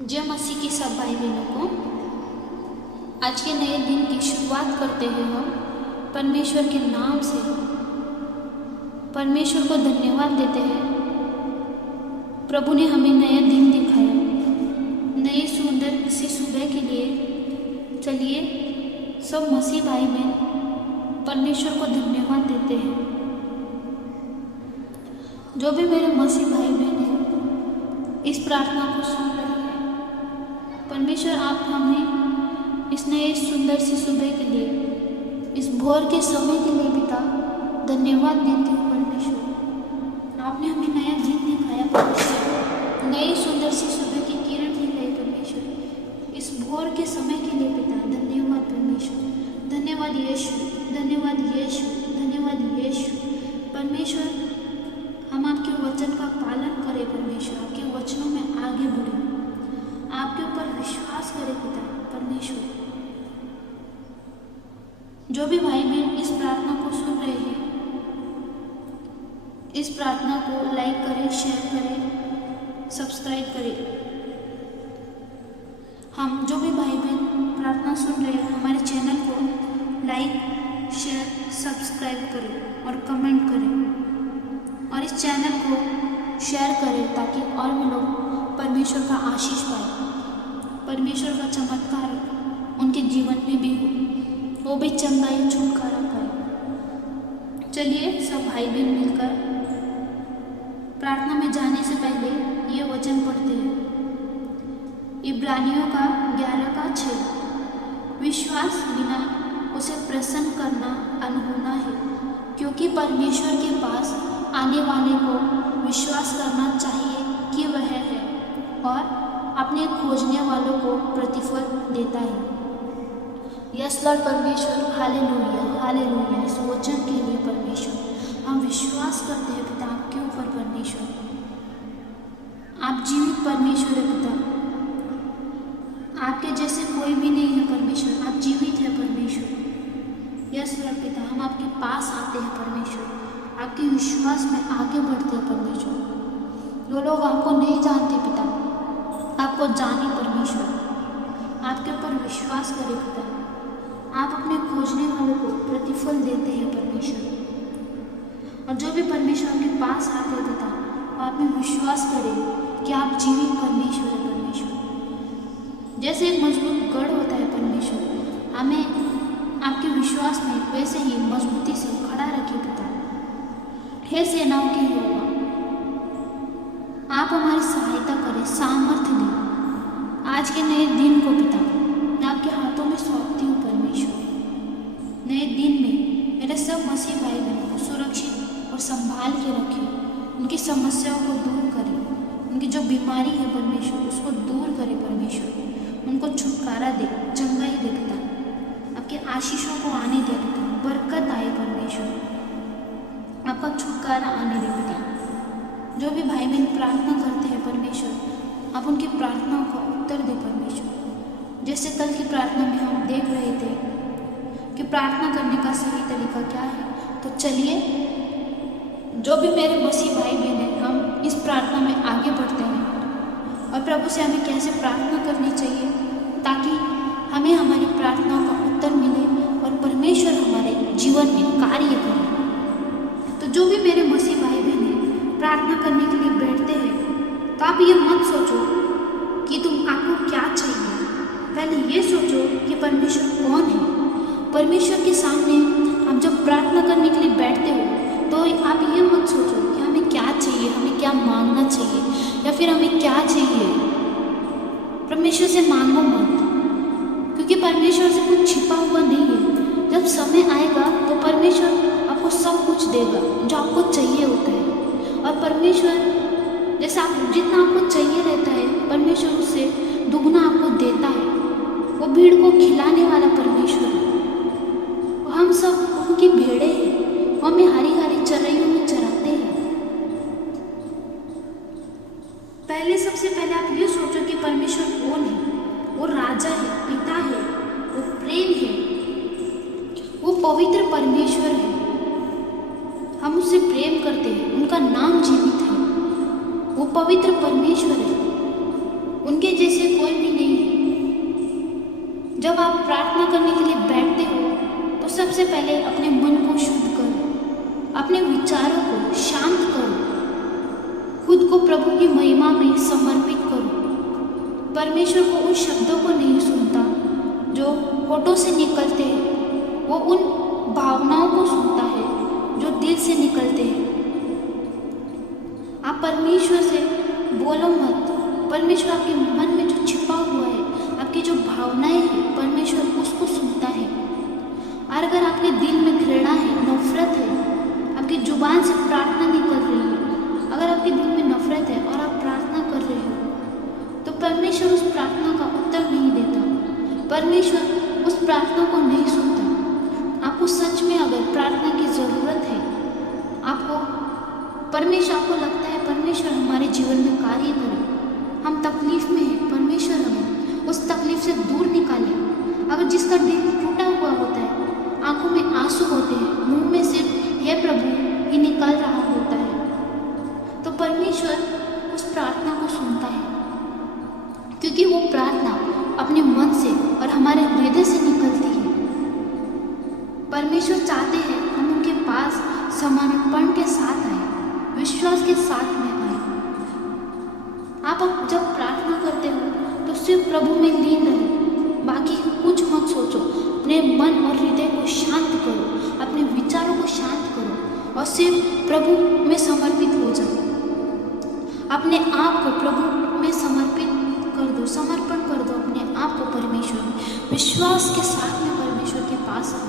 जय मसीह की सब भाई बहनों को आज के नए दिन की शुरुआत करते हुए हम परमेश्वर के नाम से परमेश्वर को धन्यवाद देते हैं। प्रभु ने हमें नया दिन दिखाया, नई सुंदर सी सुबह के लिए चलिए सब मसीह भाई बहन परमेश्वर को धन्यवाद देते हैं। जो भी मेरे मसीह भाई बहन हैं इस प्रार्थना को सुन रहे हैं, परमेश्वर आप हमें इस नए सुंदर सी सुबह के लिए, इस भोर के समय के लिए पिता धन्यवाद देते हैं। परमेश्वर आपने हमें नया दिन दिखाया, परमेश्वर नई सुंदर सी सुबह की किरण दिखाई परमेश्वर, इस भोर के समय के लिए पिता धन्यवाद परमेश्वर। धन्यवाद यीशु, धन्यवाद यीशु, धन्यवाद यीशु। परमेश्वर हम आपके वचन का पालन करें परमेश्वर, आपके वचनों में आगे बढ़ें, आपके ऊपर विश्वास करें पिता परमेश्वर। जो भी भाई बहन इस प्रार्थना को सुन रहे हैं, इस प्रार्थना को लाइक करें, शेयर करें, सब्सक्राइब करें। हम जो भी भाई बहन प्रार्थना सुन रहे हैं हमारे चैनल को लाइक, शेयर, सब्सक्राइब करें और कमेंट करें और इस चैनल को शेयर करें ताकि और भी लोग परमेश्वर का आशीष पाए, परमेश्वर का चमत्कार उनके जीवन में भी हो, वो भी चंगाई छुटकारा पाए। चलिए सब भाई बहन मिलकर प्रार्थना में जाने से पहले ये वचन पढ़ते हैं। इब्रानियों का 11:6। विश्वास बिना उसे प्रसन्न करना अनहोना है, क्योंकि परमेश्वर के पास आने वाले को विश्वास करना चाहिए कि वह है और अपने खोजने वालों को प्रतिफल देता है। यस लॉर्ड परमेश्वर, हालेलुया, हालेलुया। इस वचन के लिए परमेश्वर हम विश्वास करते हैं पिता आपके ऊपर परमेश्वर। आप जीवित परमेश्वर है पिता, आपके जैसे कोई भी नहीं है परमेश्वर, आप जीवित है परमेश्वर। यस लॉर्ड पिता, हम आपके पास आते हैं परमेश्वर, आपके विश्वास में आगे बढ़ते हैं परमेश्वर। जो लोग आपको नहीं जानते पिता आपको जाने परमेश्वर, आपके ऊपर विश्वास करें पिता, आप अपने खोजने वालों को प्रतिफल देते हैं परमेश्वर। और जो भी परमेश्वर के पास आते हैं पिता आप में विश्वास करें कि आप जीवित परमेश्वर है परमेश्वर। जैसे एक मजबूत गढ़ होता है परमेश्वर, हमें आपके विश्वास में वैसे ही मजबूती से खड़ा रखे पिता। हे सेनाओं के यहोवा, आप हमारी सहायता करें, सामर्थ्य दें। आज के नए दिन को पिता मैं आपके हाथों में सौंपती हूँ परमेश्वर। नए दिन में मेरे सब मसीह भाई बहनों को सुरक्षित और संभाल के रखें, उनकी समस्याओं को दूर करें, उनकी जो बीमारी है परमेश्वर उसको दूर करें परमेश्वर, उनको छुटकारा दे, चंगाई दे पिता, आपके आशीषों को आने दे पिता, बरकत आए परमेश्वर, आपका छुटकारा आने दे पिता। जो भी भाई बहन प्रार्थना करते हैं परमेश्वर आप उनकी प्रार्थनाओं का उत्तर दे परमेश्वर। जैसे कल की प्रार्थना में हम देख रहे थे कि प्रार्थना करने का सही तरीका क्या है, तो चलिए जो भी मेरे मसीह भाई बहन हैं हम इस प्रार्थना में आगे बढ़ते हैं और प्रभु से हमें कैसे प्रार्थना करनी चाहिए ताकि हमें हमारी प्रार्थनाओं का उत्तर मिले और परमेश्वर हमारे जीवन में कार्य करे। तो जो भी मेरे मसीह भाई बहन हैं प्रार्थना करने के लिए बैठते हैं तो आप ये मत सोचो कि आपको क्या चाहिए, पहले ये सोचो कि परमेश्वर कौन है। परमेश्वर के सामने हम जब प्रार्थना करने के लिए बैठते हो तो आप ये मत सोचो कि हमें क्या चाहिए, हमें क्या मांगना चाहिए या फिर हमें क्या चाहिए। परमेश्वर से मांगो मत, क्योंकि परमेश्वर से कुछ छिपा हुआ नहीं है। जब समय आएगा तो परमेश्वर आपको सब कुछ देगा जो आपको चाहिए होता है। और परमेश्वर जैसे आप जितना आपको चाहिए रहता है परमेश्वर उससे दुगना आपको देता है। वो भीड़ को खिलाने वाला परमेश्वर है। हम सब उनकी भेड़े हैं, वो हमें हरी हरी चराइयों में चराते हैं। पहले सबसे पहले आप ये सोचो कि परमेश्वर कौन है। वो राजा है, पिता है, वो प्रेम है, वो पवित्र परमेश्वर है। हम उससे प्रेम करते हैं, उनका नाम जीवित है, वो पवित्र परमेश्वर है। उनके जैसे जब आप प्रार्थना करने के लिए बैठते हो तो सबसे पहले अपने मन को शुद्ध करो, अपने विचारों को शांत करो, खुद को प्रभु की महिमा में समर्पित करो। परमेश्वर को उन शब्दों को नहीं सुनता जो होठों से निकलते हैं, वो उन भावनाओं को सुनता है जो दिल से निकलते हैं। आप परमेश्वर से बोलो मत। परमेश्वर आपके मन में जो छिपा हुआ है, आपकी जो भावनाएं हैं, परमेश्वर उसको सुनता है। और अगर आपके दिल में घृणा है, नफरत है, आपकी जुबान से प्रार्थना निकल रही है, अगर आपके दिल में नफरत है और आप प्रार्थना कर रहे हो, तो परमेश्वर उस प्रार्थना का उत्तर नहीं देता। परमेश्वर उस प्रार्थना को नहीं सुनता। आपको सच में अगर प्रार्थना की ज़रूरत है, आपको लगता है परमेश्वर हमारे जीवन में कार्य करे, हम तकलीफ में हैं, परमेश्वर हमें उस तकलीफ से दूर निकाले। अगर जिसका दिल टूटा हुआ होता है, आंखों में आंसू होते हैं, मुंह में सिर्फ हे प्रभु ही निकल रहा होता है, तो परमेश्वर उस प्रार्थना को सुनता है, क्योंकि वो प्रार्थना अपने मन से और हमारे हृदय से निकलती है। परमेश्वर चाहते हैं हम उनके पास समर्पण के साथ आए, विश्वास के साथ में आए। आप जब प्रार्थना करते हो तो सिर्फ प्रभु में लीन रहो, बाकी कुछ मत सोचो। अपने मन और हृदय को शांत करो, अपने विचारों को शांत करो और सिर्फ प्रभु में समर्पित हो जाओ। अपने आप को प्रभु में समर्पित कर दो, समर्पण कर दो अपने आप को परमेश्वर में। विश्वास के साथ में परमेश्वर के पास आओ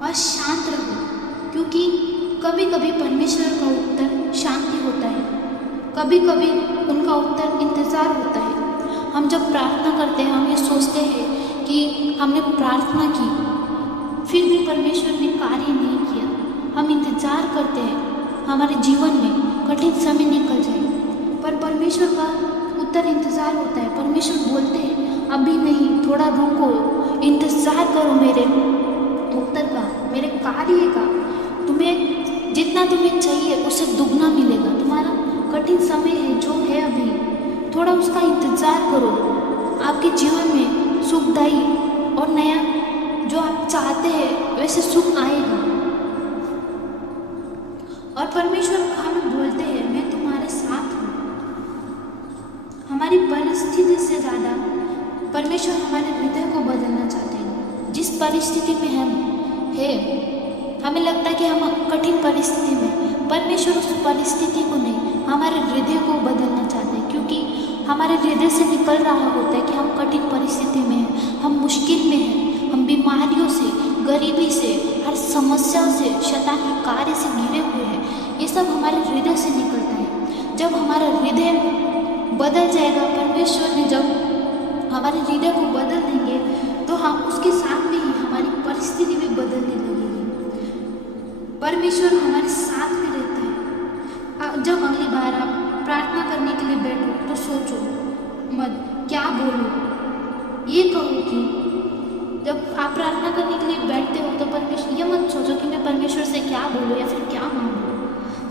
और शांत रहो, क्योंकि कभी कभी परमेश्वर का उत्तर शांति होता है, कभी कभी उनका उत्तर इंतज़ार होता है। हम जब प्रार्थना करते हैं, हम ये सोचते हैं कि हमने प्रार्थना की, फिर भी परमेश्वर ने कार्य नहीं किया। हम इंतज़ार करते हैं हमारे जीवन में कठिन समय निकल जाए, पर परमेश्वर का उत्तर इंतज़ार होता है। परमेश्वर बोलते हैं अभी नहीं, थोड़ा रुको, इंतज़ार करो मेरे उत्तर का, मेरे कार्य का। तुम्हें जितना तुम्हें चाहिए उससे दुगना मिलेगा। तुम्हारा कठिन समय है जो है अभी, थोड़ा उसका इंतज़ार करो। आपके जीवन में सुखदायी और नया जो आप चाहते हैं वैसे सुख आएगा। और परमेश्वर हमें बोलते हैं मैं तुम्हारे साथ हूँ। हमारी परिस्थिति से ज़्यादा परमेश्वर हमारे हृदय को बदलना चाहते हैं। जिस परिस्थिति में हम हैं, हमें लगता है कि हम कठिन परिस्थिति में, परमेश्वर उस परिस्थिति को नहीं, हमारे हृदय को बदलना चाहते हैं, क्योंकि हमारे हृदय से निकल रहा होता है कि हम कठिन परिस्थिति में हैं, हम मुश्किल में हैं, हम बीमारियों से, गरीबी से, हर समस्या से, शैतान के कार्य से घिरे हुए हैं। ये सब हमारे हृदय से निकलता है। जब हमारा हृदय बदल जाएगा, परमेश्वर ने जब हमारे हृदय को बदल देंगे, तो हम उसके साथ में ही हमारी परिस्थिति भी बदलने लगेगी। परमेश्वर हमारे साथ में रहता है। जब अगली बार आप प्रार्थना करने के लिए बैठो तो सोचो मत क्या बोलो। ये कहो कि जब आप प्रार्थना करने के लिए बैठते हो तो परमेश्वर, ये मत सोचो कि मैं परमेश्वर से क्या बोलूँ या फिर क्या मांगूँ,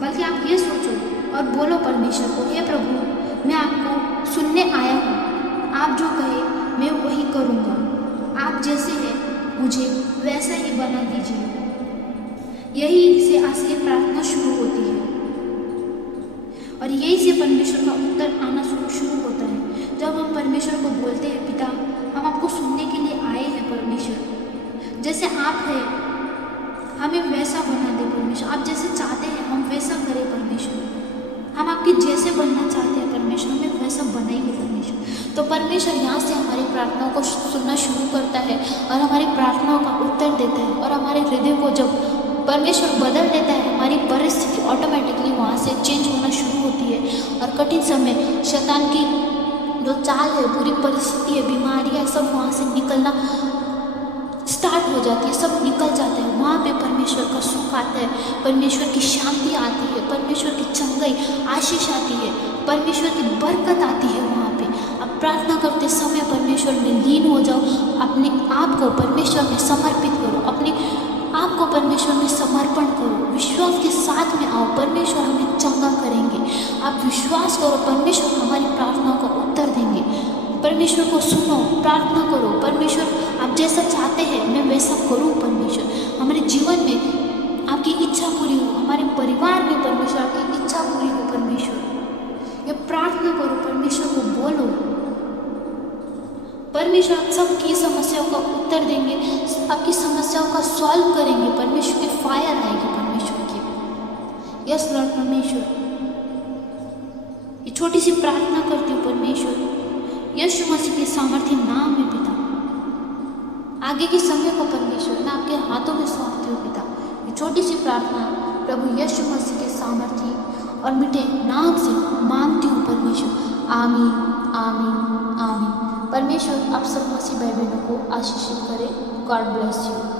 बल्कि आप ये सोचो और बोलो परमेश्वर को, हे प्रभु मैं आपको सुनने आया हूँ, आप जो कहे मैं वही करूँगा, आप जैसे हैं मुझे वैसा ही बना दीजिए। यही से असली प्रार्थना शुरू होती है और यही से परमेश्वर का उत्तर आना शुरू होता है। जब हम परमेश्वर को बोलते हैं पिता हम आपको सुनने के लिए आए हैं परमेश्वर, जैसे आप हैं हमें वैसा बना दे परमेश्वर, आप जैसे चाहते हैं हम वैसा करें परमेश्वर, हम आपके जैसे बनना चाहते हैं परमेश्वर, हमें वैसा बनाइए परमेश्वर। तो परमेश्वर यहाँ से हमारी प्रार्थनाओं को सुनना शुरू करता है और हमारी प्रार्थनाओं का उत्तर देता है। और हमारे हृदय को जब परमेश्वर बदल देता है, हमारी परिस्थिति ऑटोमेटिकली वहाँ से चेंज होना शुरू होती है। और कठिन समय शैतान की जो चाल है, बुरी परिस्थिति है, बीमारियाँ, सब वहाँ से निकलना स्टार्ट हो जाती है, सब निकल जाता है। वहाँ पे परमेश्वर का सुख आता है, परमेश्वर की शांति आती है, परमेश्वर की चंगाई, आशीष आती है, परमेश्वर की बरकत आती है। वहाँ पे अब प्रार्थना करते समय परमेश्वर में लीन हो जाओ, अपने आप को परमेश्वर में समर्पित करो, अपने आपको परमेश्वर में समर्पण करो, विश्वास के साथ में आओ, परमेश्वर हमें चंगा करेंगे। आप विश्वास करो, परमेश्वर हमारी प्रार्थनाओं का उत्तर देंगे। परमेश्वर को सुनो, प्रार्थना करो। परमेश्वर आप जैसा चाहते हैं मैं वैसा करूं। परमेश्वर हमारे जीवन में आपकी इच्छा पूरी हो, हमारे परिवार में परमेश्वर आपकी इच्छा पूरी हो। परमेश्वर ये प्रार्थना करो, परमेश्वर को बोलो। परमेश्वर आप सबकी समस्याओं का उत्तर देंगे, आपकी समस्याओं का सॉल्व करेंगे। परमेश्वर की फायर आएगी परमेश्वर की। यस लॉर्ड परमेश्वर, ये छोटी सी प्रार्थना करती हूँ परमेश्वर यीशु मसीह के सामर्थ्य नाम में पिता। आगे के समय को परमेश्वर मैं आपके हाथों में सौंपती हूँ पिता। ये छोटी सी प्रार्थना प्रभु यीशु मसीह के सामर्थ्य और मिटे नाम से मांगती हूँ परमेश्वर। आमीन आमीन आमीन। परमेश्वर आप सब मसीह भाई बहनों को आशीषित करे। God bless you.